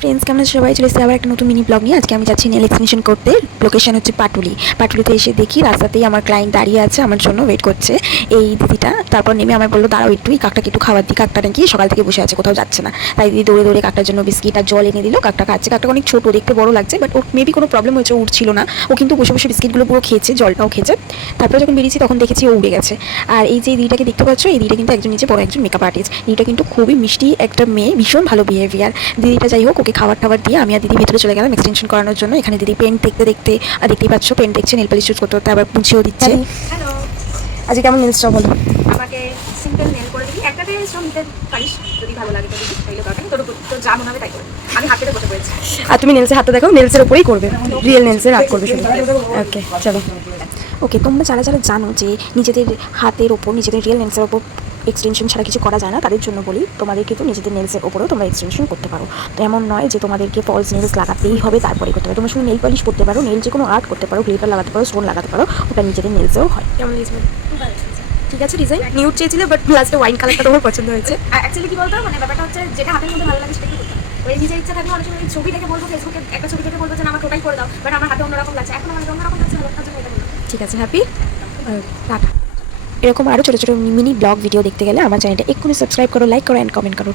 Friends কেমন আছে সবাই? চলে এসেছি আবার একটা নতুন মিনি ব্লগ নিয়ে। আজকে আমি যাচ্ছি নেল এক্সটেনশন করতে। লোকেশন হচ্ছে পাটুলিতে এসে দেখি রাস্তাতেই আমার ক্লায়েন্ট দাঁড়িয়ে আছে, আমার জন্য ওয়েট করছে এই দিদিটা। তারপর নেমে আমায় বললো দাঁড়াও একটু, এই কাকটাকে একটু খাবার দিই। কাকটা নাকি সকাল থেকে বসে আছে, কোথাও যাচ্ছে না। তাই দিদি দৌড়ে দৌড়ে কাকটার জন্য বিস্কিট আর জল এনে দিল। কাকটা খাচ্ছে। কাকটা অনেক ছোটো, দেখতে বড় লাগছে, বাট ওর মেবি কোনো প্রবলেম হয়েছে, উঠছিল না। ও কিন্তু বসে বসে বিস্কিটগুলো পুরো খেয়েছে, জলটাও খেয়েছে। তারপরে যখন বেরিয়েছি তখন দেখেছি ও উড়ে গেছে। আর এই যে দিদিটাকে দেখতে পাচ্ছ, এই দিদিটা কিন্তু একজন নিচে বড় একজন মেকআপ আর্টিস্ট। দিদিটা কিন্তু খুবই মিষ্টি একটা মেয়ে, ভীষণ ভালো বিহেভিয়ার দিদিটা। যাই হোক, ওকে খাবার টাবার দিয়ে আমি আর দিদি ভেতরে চলে গেলাম এক্সটেনশন করানোর জন্য। এখানে দিদি পেন্ট দেখতে দেখতে, আর দেখতেই পাচ্ছ পেন্ট দেখছে, নেল পালিশ চুজ করতে করতে আবার মুছেও দিচ্ছে। হ্যালো, আজকে কেমন নেলসটা বলো? আমাকে সিম্পল নেল করে দিবি, একটাতে নিতে পারিস যদি ভালো লাগে তো দিবি, তাইলে দরকার নেই, তোর যা মনে হবে তাই করবি। আমি হাত পেতে বসে পড়েছি। আর তুমি নেলসে হাতটা দেখো, নেলসের উপরেই করবে, রিয়েল নেলসের হাত করবে শুধু। ওকে চলো। ওকে, তোমরা যারা যারা জানো যে নিজেদের হাতের ওপর, নিজেদের রিয়েল নেলসের ওপর এক্সটেনশন ছাড়া কিছু করা যায় না, তাদের জন্য বলি তোমাদের কিন্তু নিজেদের নেলসের ওপরেও তোমরা এক্সটেনশন করতে পারো। তো এমন নয় যে তোমাদেরকে ফলস নেলস লাগাতেই হবে তারপরে করতে পারো। তোমরা শুধু নেল পলিশ করতে পারো, নেল যে কোনো আর্ট করতে পারো, গ্লিটার লাগাতে পারো, স্টোন লাগাতে পারো, ওটা নিজেদের নেলসেও হয়। কেমন লিজবেন? ঠিক আছে, ডিজাইন নিউড চেয়েছিলে, বাট লাস্টে ওয়াইন কালারটা তোমার পছন্দ হয়েছে। অ্যাকচুয়ালি কি বলতো, মানে ব্যাপারটা হচ্ছে যেটা হাতের মধ্যে ভালো লাগে সেটাই করতে হবে। ওই নিজের ইচ্ছা থাকলে অনেক সময় ছবি দেখে বলবো, ফেসবুকে একটা ছবি দেখে বলবো যে না আমাকে ওটাই করে দাও, বাট আমার হাতে অন্যরকম লাগছে, এখন আমার অন্যরকম লাগছে, ভালো জন্য এটা বললাম। ঠিক আছে, হ্যাপি, টাটা। এরকম আরও ছোটো ছোটো মিনি ব্লগ ভিডিও দেখতে গেলে আমার চ্যানেলটা এক্ষুনি সাবস্ক্রাইব করো, লাইক করো অ্যান্ড কমেন্ট করো।